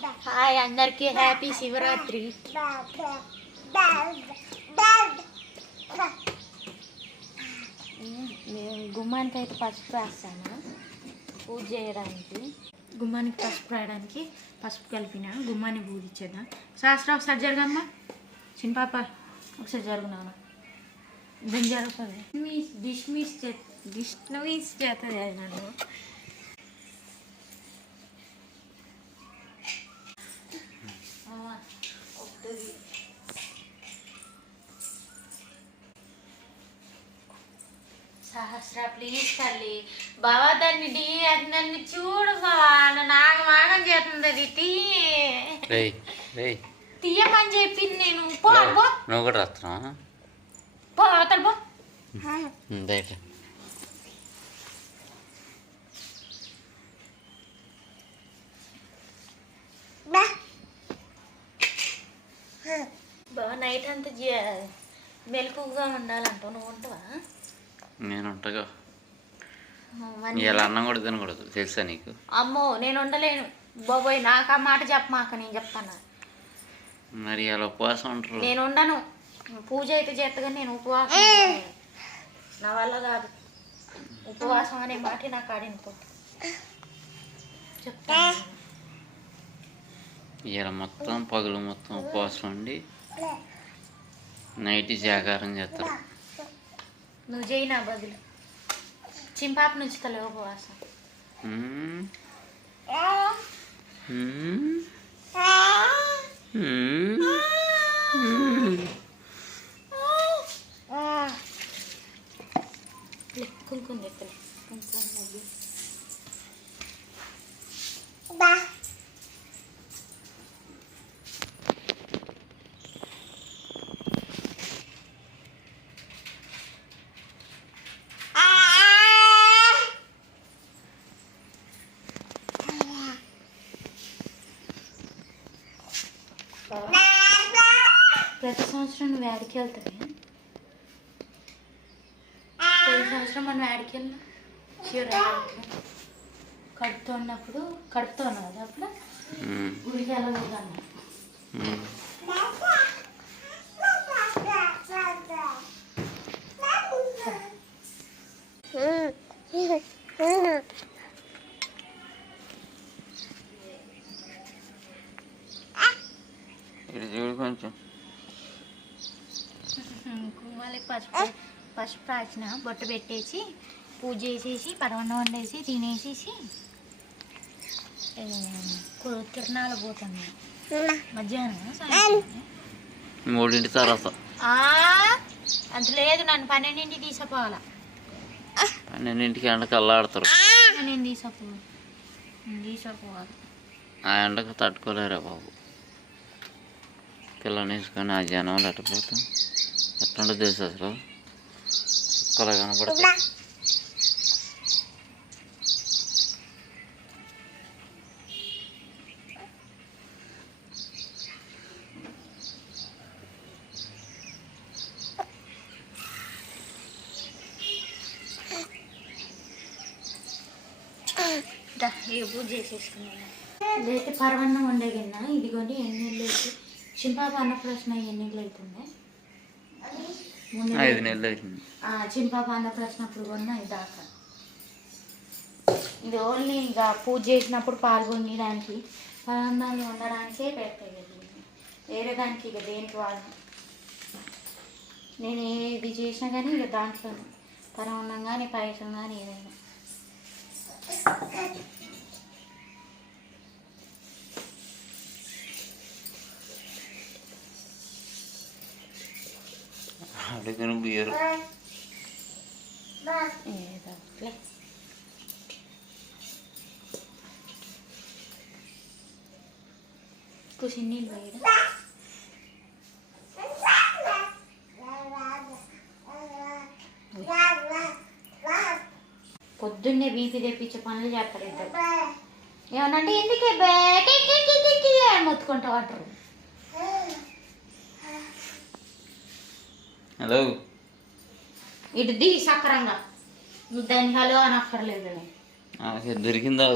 Hi అందరికీ happy Shivaratri. నేను గుమ్మానికి అయితే పసుపు రాస్తాను పూజ చేయడానికి. గుమ్మానికి పసుపు రాయడానికి పసుపు కలిపిన గుమ్మాన్ని పూజించేద్దాం. శాస్త్రం ఒకసారి జరగమ్మా. చిన్న పాప ఒకసారి జరుగునాను. దీని జరుగుతుంది డిస్మిస్ చేస్తుంది అది నన్ను. సహస్ర ప్లీజ్ తల్లి బావా దాన్ని డి నన్ను చూడు బావా నాకు మాగం చేస్తుంది అది తీయమని చెప్పింది నేను. పో నువ్వు కూడా వస్తున్నావా? పో అవతల పో. బావా నైట్ అంతా మెలకుగా ఉండాలంటావు. నువ్వు ఉంటావా? నేను ఉంటాగా. ఇలా అన్నం కూడా తినకూడదు తెలుసా నీకు? అమ్మో నేను ఉండలేను బాబోయ్. నాకు ఆ మాట చెప్పమాక, నేను చెప్తాను. మరి అలా ఉపవాసం ఉంటారు. నేను ఉండను. పూజ అయితే చేస్తగా నేను ఉపవాసం నా వల్ల కాదు. ఉపవాసం అనే మాట నాకు ఆడిపోతుంది. చెప్తా ఇలా మొత్తం పగులు మొత్తం ఉపవాసం ఉండి నైట్ జాగారం చేస్తారు. నువ్వు చేయి నా బదులు. చింపాప నుంచి తల ఉపవాసం. కుంకుమ ఎక్కలే ప్రతి సంవత్సరం నువ్వు యాడికి వెళ్తావే? ప్రతి సంవత్సరం మనం యాడికి వెళ్ళినా శివరాత్రి కడుపుతో ఉన్నప్పుడు కడుపుతో ఉన్నావు కదా అప్పుడు గుడికి వెళ్ళకూడదు. కొంచెం కుమ్మాలకి పసుపు రాసిన బొట్టు పెట్టేసి పూజ చేసేసి పరవన్నం వండేసి తినేసేసి తిరణాలు పోతుంది. మధ్యాహ్నం 3 తర్వాత అంత లేదు. నన్ను 12ంటికి తీసుకుపోవాలా. 12ంటికి ఎండకు అల్లాడతారు. నేను తీసుకుపోవాలి. ఆ ఎండకు తట్టుకోలేరా బాబు. పిల్లని వేసుకొని ఆ జనం ఎట్టపోతాం ఎట్లా తెలుసు అసలు చుక్కలు కనపడతాయి. పూజ చేసేసుకున్నాను. ఇదైతే పరవన్నం వండే గిన్నె. ఇదిగోండి ఎన్నెళ్ళు వేసి చింపాప అన్నప్రాసన ఎన్నిళ్ళు అవుతుంది? 5 నెలలు అవుతుంది. చింపాప అన్నప్రాసన అప్పుడు కొన్నా దాకా. ఇది ఓన్లీ ఇంకా పూజ చేసినప్పుడు పాల్గొనేదానికి పరవన్నాలు వండడానికే పెడతాయి కదా. వేరే దానికి ఇక దేనికి వాళ్ళు నేను ఏది చేసినా కానీ ఇక దాంట్లో పరవన్నం కానీ పాయసం కానీ ఏదైనా. అడుగును బియ్యరు కొంచెం నీళ్ళు వేయడం. పొద్దున్నే బీపీ తెప్పించే పనులు చేస్తారు ఇద్దరు. ఏమనంటే ఎందుకే మొత్తుకుంటా వాటరు. హలో ఇటు ది సక్రంగా దాన్ని హలో అని అక్కర్లేదు. దొరికిందా?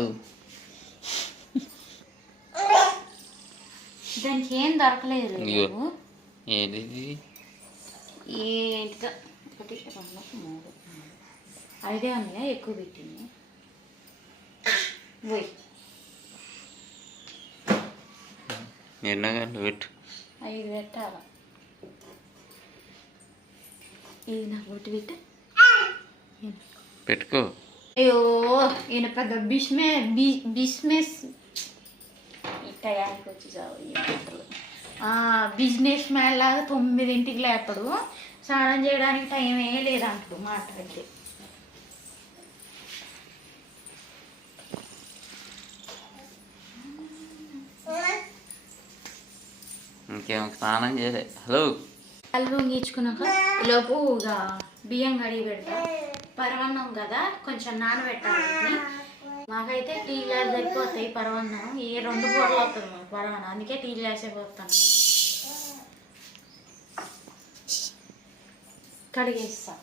దానికి ఏం దొరకలేదు. ఇగో ఏంటి ఏంటిదో 1 2 3 5 ఉన్నాయా, ఎక్కువ పెట్టింది. పోయి ఎన్నగంట పెట్టు 5 పెట్టాల. ఇది నాకు ఒకటి పెట్టు. పెట్టుకో. అయ్యో ఈయన పెద్ద బిజినెస్ టయానికి వచ్చి బిజినెస్ మ్యాన్ లాగా 9ంటికి లేపడు. స్నానం చేయడానికి టైమే లేదంటాడు మాట్లాడితే. ఇంకేం స్నానం చేయలే. హలో కలుపు గీచుకున్నాక లోపు ఇక బియ్యం కడిగి పెడతా. పరవన్నం కదా, కొంచెం నానబెట్టాలి. మాకైతే టీ గ్లాస్ సరిపోతాయి పరవన్నం. 2 పూటలు అవుతుంది మాకు పరవన్నం, అందుకే టీ గ్లాసే పోతాను. కడిగేస్తా.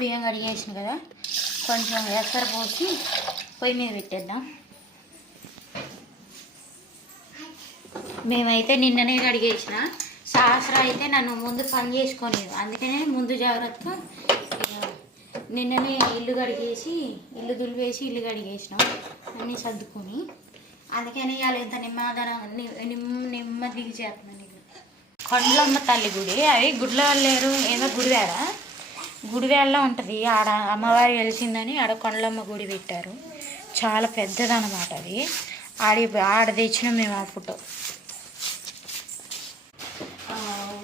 బియ్యం కడిగేసిన కదా, కొంచెం ఎసరు పోసి పొయ్యి మీద పెట్టేద్దాం. మేమైతే నిన్ననే కడిగేసిన. శాస్త్ర అయితే నన్ను ముందు పని చేసుకోలేదు, అందుకనే ముందు జాగ్రత్త నిన్ననే ఇల్లు కడిగేసి, ఇల్లు దులిపేసి ఇల్లు కడిగేసినాం అన్నీ సర్దుకొని. అందుకని ఇవాళ ఇంత నెమ్మదిగా చేస్తున్నాను. కొండలమ్మ తల్లి గుడి, అవి గుడిలో లేరు, ఏదో గుడివేళ్ళలో ఉంటుంది. ఆడ అమ్మవారి వెలిసిందని ఆడ కొండలమ్మ గుడి పెట్టారు. చాలా పెద్దదన్నమాట అది. ఆడ తెచ్చినాం మేము ఆ ఫోటో.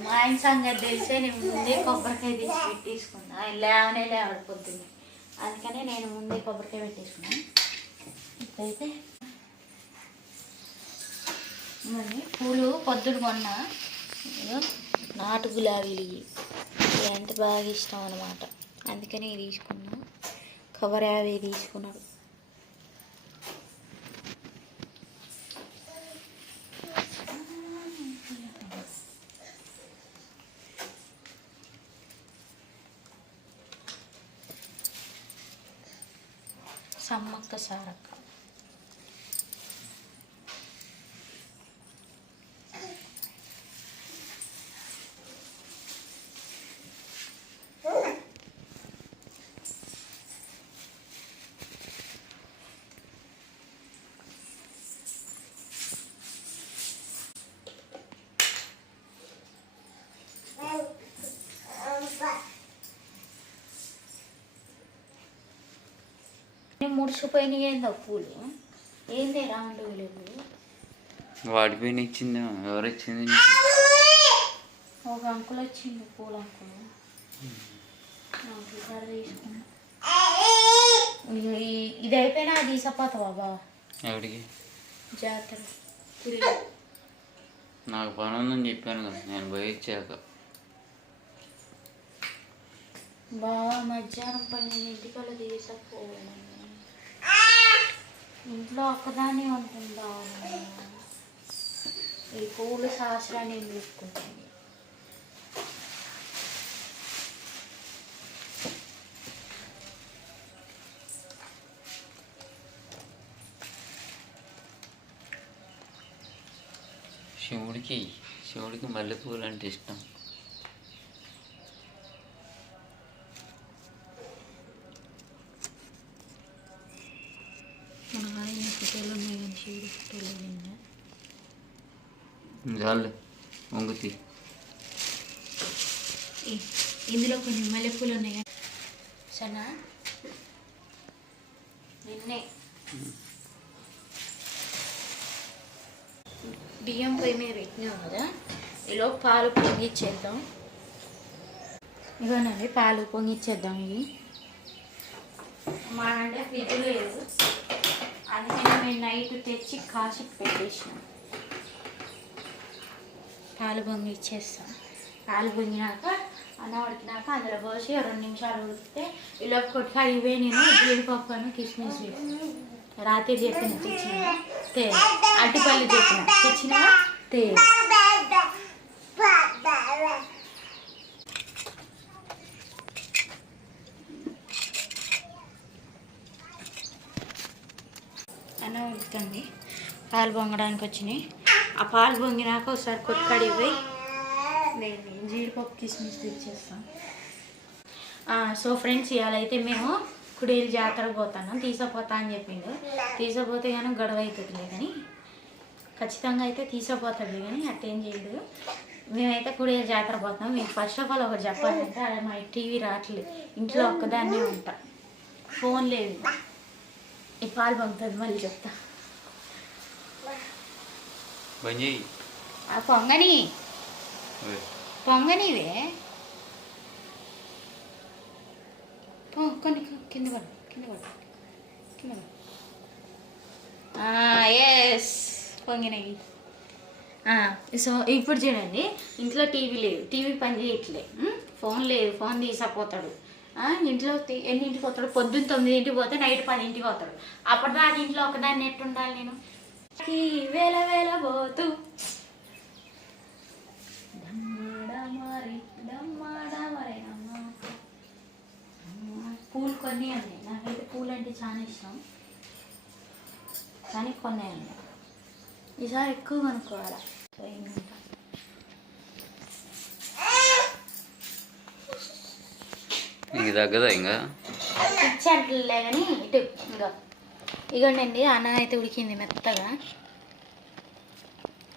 మా ఆయన సంగతి తెలిసే నేను ముందే కొబ్బరికాయ తీసి పెట్టేసుకున్నా. లేవడిపోతుంది, అందుకనే నేను ముందే కొబ్బరికాయ పెట్టేసుకున్నాను. ఇప్పుడైతే మరి పూలు పొద్దున కొన్నా, నాటు గులాబీలు ఎంత బాగా ఇష్టం అన్నమాట. అందుకనే తీసుకున్నా. కవర్ 50 తీసుకున్నాడు. సమ్మక్క సారక్క ముడిచిపోయినాయి. ఏందో పూలు ఏందే రాండు లేవు. వాడిపోయిన ఇచ్చిందా? ఎవరు ఇచ్చింది? ఒక అంకుల్ వచ్చిండు, పూల అంకుల్. తీసుకున్నా. ఇది అయిపోయినా అది సపోతావా బా? ఎవరికి? జాతర. నాకు పని ఉందని చెప్పాను కదా, నేను పోయి ఇచ్చాక. బాగా మధ్యాహ్నం 12ంటికల్లా తీసుకుపోయాను. ఇంట్లో ఒక్కదాన్ని ఉంటుందా? ఈ పూలు శాస్త్రాన్ని తీసుకుంటుంది. శివుడికి మల్లెపూలు అంటే ఇష్టం. మన ఆయన ఫోటోలు ఉన్నాయి కానీ శివుడి ఫోటోలు ఉన్నాయి. చాలు వంగుతి. ఇందులో కొన్ని మల్లెపూలు ఉన్నాయి కానీ సనా నిన్నే బియ్యం పొయ్యి మీద పెట్టినాం కదా, ఇలా పాలు పొంగిచ్చేద్దాం. ఇవన్నీ పాలు పొంగిచ్చేద్దాం. ఇవి మా అంటే ఫ్రిడ్జ్ లేదు, అందుకని మేము నైట్ తెచ్చి కాసి పెట్టేసినాం. పాలు పొంగిచ్చేస్తాం. పాలు పొంగినాక అన్నం ఉడికినాక అందులో పోసి 2 నిమిషాలు ఉడికితే ఇలా కొట్టుకాడి ఇవే నేను జీడిపప్పు కిస్మిస్ రాత్రి చెప్పిన తెచ్చిన తే అరటిపల్లి చెప్పిన తెచ్చిన తే పాలు పొంగడానికి వచ్చినాయి. ఆ పాలు పొంగినాక ఒకసారి కొట్టుకడిగి పోయి నేను జీడిపప్పు కిస్మిస్ తెచ్చేస్తాను. సో ఫ్రెండ్స్, ఇవాళ అయితే మేము కుడేలు జాతరకు పోతాను. తీసుకుపోతా అని చెప్పిండు. తీసుకుపోతే కానీ గొడవ అవుతుందిలే, కానీ ఖచ్చితంగా అయితే తీసుకుపోతుంది, కానీ అట్టేం చేయదు. మేమైతే కుడేలు జాతర పోతాం. మీకు ఫస్ట్ ఆఫ్ ఆల్ ఒకటి చెప్పాలంటే, అలా మా టీవీ రావట్లేదు, ఇంట్లో ఒక్కదాన్నే ఉంటా, ఫోన్ లేదు. ఈ పాలు పొంగుతుంది, మళ్ళీ చెప్తా. పొంగని పొంగనివే కొన్ని కింద పడు, కింద పడు, కింద పడు. ఎస్, పొంగినవి. సో ఇప్పుడు చూడండి, ఇంట్లో టీవీ లేదు, టీవీ పని చేయట్లే, ఫోన్ లేదు, ఫోన్ తీసపోతాడు. ఇంట్లో ఎన్నింటికి పోతాడు? పొద్దున్న 9ంటికి పోతే నైట్ 10ంటికి పోతాడు. అప్పటిదాకా ఇంట్లో ఒకదాన్ని ఎట్టుండాలి నేను? వేల వేల పోతూ పూలు కొన్ని ఉన్నాయి. నాకైతే పూలు అంటే చాలా ఇష్టం, కానీ కొన్ని ఉన్నాయి. ఈసారి ఎక్కువ కొనుక్కోవాలి. సో ఏంటంటే ఇది తగ్గదా ఇంకా ఇచ్చట్లే, కానీ ఇటు ఇగోండి. అన్నం అయితే ఉడికింది మెత్తగా.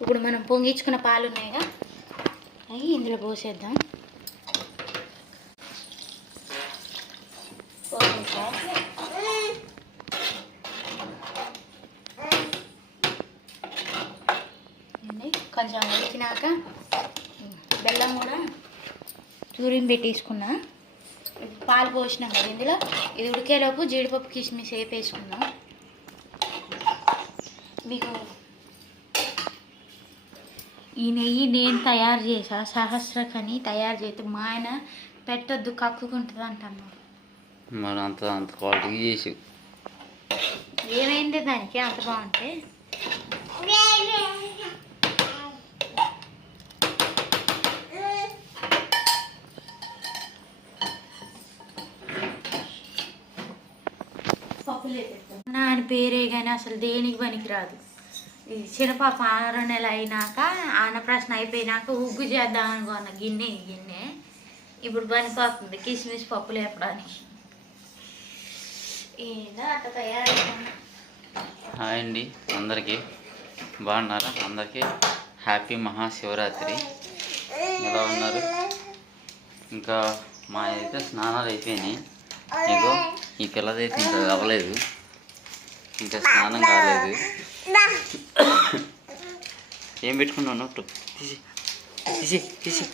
ఇప్పుడు మనం పొంగించుకున్న పాలు ఉన్నాయిగా, అవి ఇందులో పోసేద్దాం. కొంచెం ఉడికినాక బెల్లం కూడా తూరిని పెట్టేసుకున్నా. పాలు పోసినాం కదా ఇందులో. ఇది ఉడికేలోపు జీడిపప్పు కిస్మిస్ వేపేసుకుందాం. మీకు ఈ నెయ్యి నేను తయారు చేసా, సహస్రకని తయారు చేస్తే మా ఆయన పెట్టొద్దు కక్కుకుంటుంది అంటున్నాడు. మరి అంత క్వాలిటీ చేసి ఏమైంది దానికి అంత బాగుంటే? ఆయన పేరే కానీ అసలు దేనికి పనికిరాదు. ఈ చిన్నపాప 6 నెలలు అయినాక అన్నప్రాసన అయిపోయినాక ఉగ్గు చేద్దాం అనుకున్న గిన్నె ఇప్పుడు పనిపోతుంది కిస్మిస్ పప్పులు వేపడానికి. ఏదో అట్లా తయారైంది. హాయ్ అండి, అందరికీ బాగున్నారా? అందరికీ హ్యాపీ మహాశివరాత్రి. ఎలా ఉన్నారు? ఇంకా మా అయితే స్నానాలు అయిపోయినాయి. ఇగో ఈ పిల్లదైతే ఇంకా అవ్వలేదు, ఇంకా స్నానం కాలేదు. ఏం పెట్టుకున్నావు? నోటు తీసి తీసి తీసి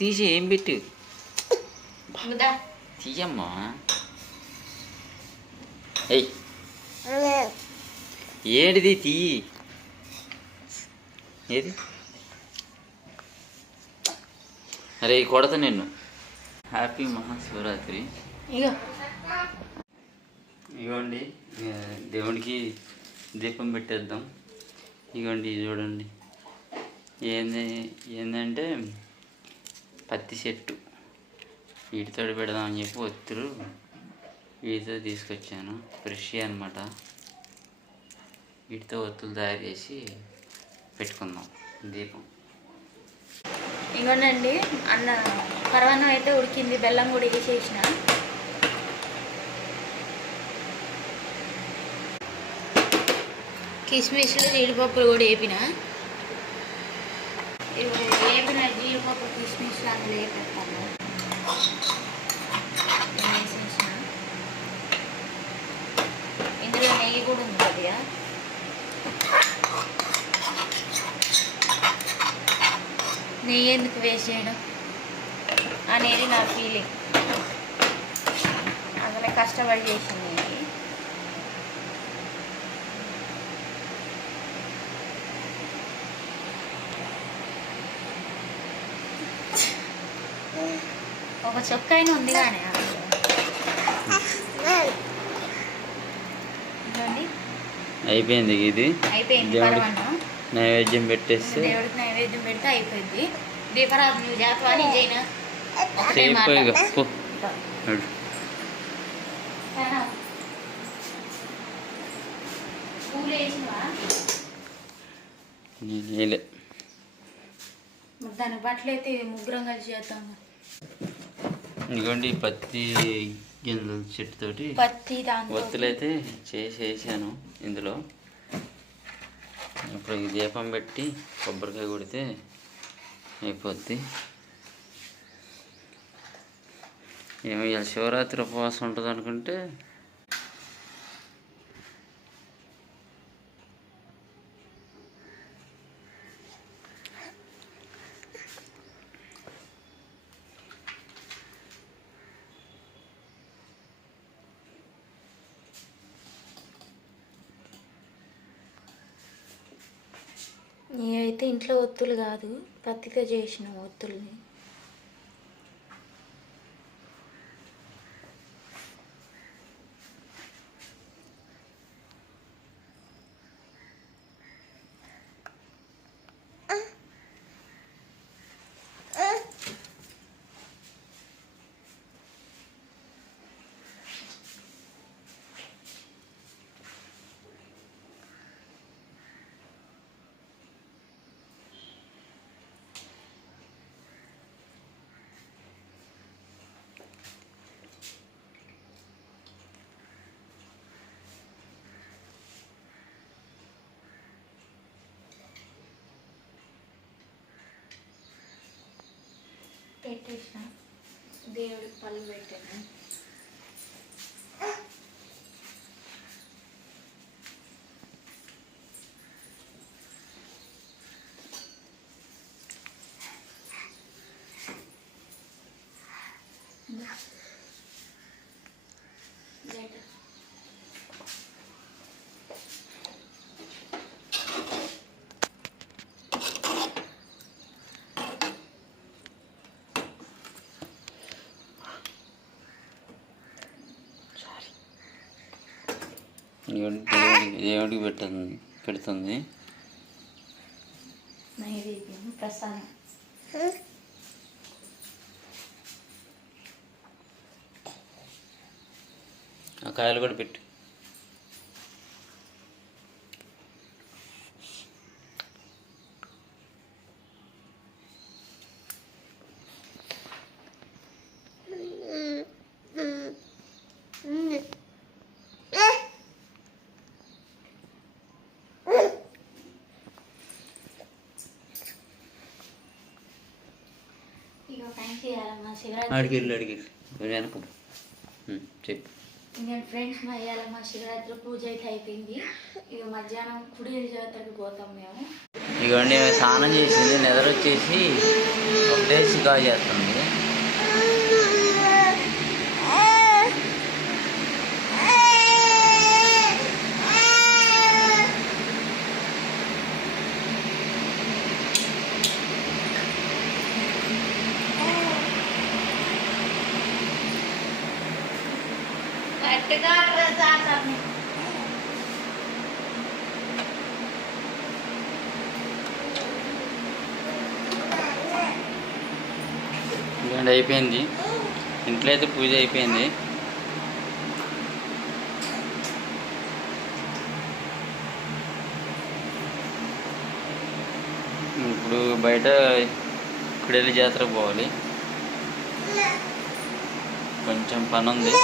తీసి ఏం పెట్టు తీయమ్మా. ఏయ్ ఏడిది తీ, ఏది? అరే కొడతా నిన్ను. హ్యాపీ మహాశివరాత్రి. ఇగోండి, దేవుడికి దీపం పెట్టేద్దాం. ఇగోండి చూడండి, ఏంటంటే పత్తి చెట్టు, వీటితో పెడదామని చెప్పి ఒత్తులు వీటితో తీసుకొచ్చాను. ఫ్రెష్ అనమాట. వీటితో ఒత్తులు తయారు చేసి పెట్టుకుందాం దీపం. ఇగోనండి, పరవాన్నం అయితే ఉడికింది, బెల్లం కూడా వేసేసిన. కిస్మిస్లు జీడిపప్పులు కూడా వేపిన. ఇప్పుడు వేపిన జీడిపప్పు కిస్మిస్లు అందులో వేపెడతాను. వేసేసిన. ఇందులో నెయ్యి కూడా ఉంది కొద్దిగా. నెయ్యి ఎందుకు వేస్ట్ చేయడం అనేది నా ఫీలింగ్. అసలే కష్టపడి చేసింది. ఒక చొక్క అయినా ఉంది కానీ అయిపోయింది. ఇది అయిపోయింది. నైవేద్యం పెట్టేస్తే దేవుడికి నైవేద్యం పెడితే అయిపోయింది. దీపరాజు నువ్వు జాతవాణి చేయనా పువ్వులు వేసినవా? నీళ్ళే మరి దానికి బట్టలు అయితే ముగ్గురం కలిసి చేద్దాం. ఇదిగోండి పత్తి గింజల చెట్టుతోటి పత్తి దాంతో ఒత్తులు అయితే చేసాను ఇందులో. ఇప్పుడు ఈ దీపం పెట్టి కొబ్బరికాయ కొడితే అయిపోద్ది. ఏమో ఇవాళ శివరాత్రి ఉపవాసం ఉంటుంది అనుకుంటే నేనైతే ఇంట్లో ఒత్తులు కాదు, పత్తితో చేసిన ఒత్తుల్ని. పెట్టేసిన దేవుడికి పళ్ళు పెట్టాను. దేవుడికి పెడుతుంది నైవేద్యం ప్రసాదం. ఆ కాయలు కూడా పెట్టు. అడిగి వెనక చెప్పు. నేను ఫ్రెండ్స్ ఇవాళ మా శివరాత్రి పూజ అయితే అయిపోయింది. ఇక మధ్యాహ్నం కుడియలు జాతరకి పోతాం మేము. ఇవన్నీ స్నానం చేసింది, నిద్ర వచ్చేసి ఒకటే చికా చేస్తుంది. ఇలాంటి అయిపోయింది. ఇంట్లో అయితే పూజ అయిపోయింది. ఇప్పుడు బయట కుడేలి జాతరకు పోవాలి. కొంచెం పని ఉంది.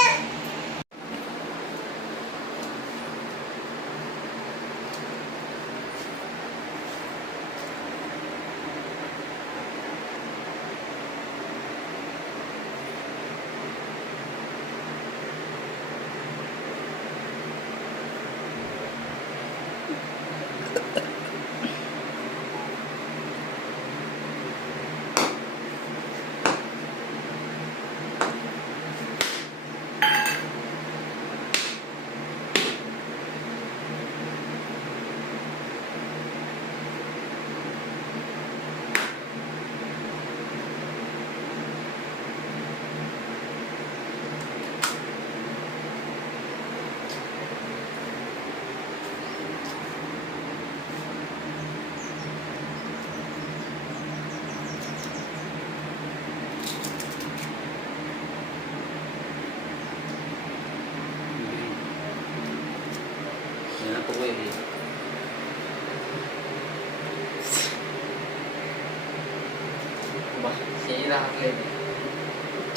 రావట్లేదు.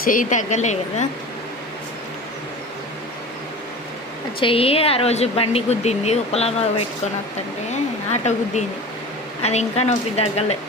చెయ్యి తగ్గలే కదా, చెయ్యి ఆ రోజు బండి గుద్దింది, ఉప్పలమ్మ పెట్టుకొని వస్తుంటే ఆటో గుద్దింది, అది ఇంకా నొప్పి తగ్గలే.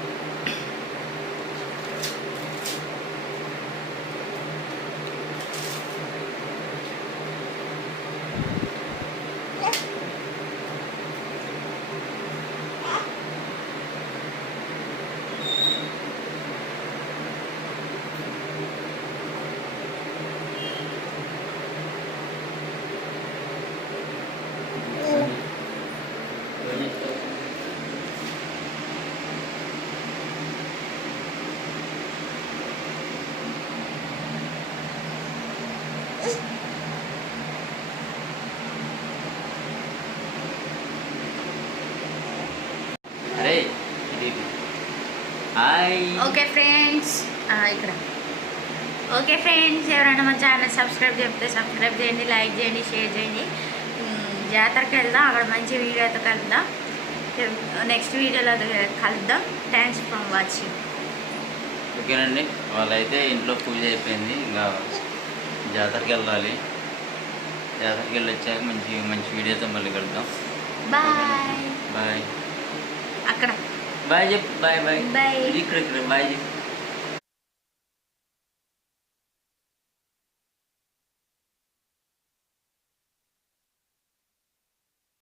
అరే ఇది హాయ్. ఓకే ఫ్రెండ్స్, ఇక్కడ ఓకే ఫ్రెండ్స్, ఎవరైనా మా ఛానల్ సబ్స్క్రైబ్ చేస్తే సబ్స్క్రైబ్ చేయండి, లైక్ చేయండి, షేర్ చేయండి. జాతరకి వెళ్దాం, అక్కడ మంచి వీడియోతో కలుద్దాం. నెక్స్ట్ వీడియోలో కలుద్దాం. Thanks for watching. ఓకేనండి, వాళ్ళైతే ఇంట్లో పూజ అయిపోయింది, ఇంకా జాతరకి వెళ్ళాలి. జాతరకి వెళ్ళి వచ్చాక మంచి మంచి వీడియోతో మళ్ళీ కలుద్దాం. బాయ్. బాయ్. అక్కడ బాయ్ చెప్పు. Bye bye. బాయ్. ఇక్కడ బాయ్ చెప్పు.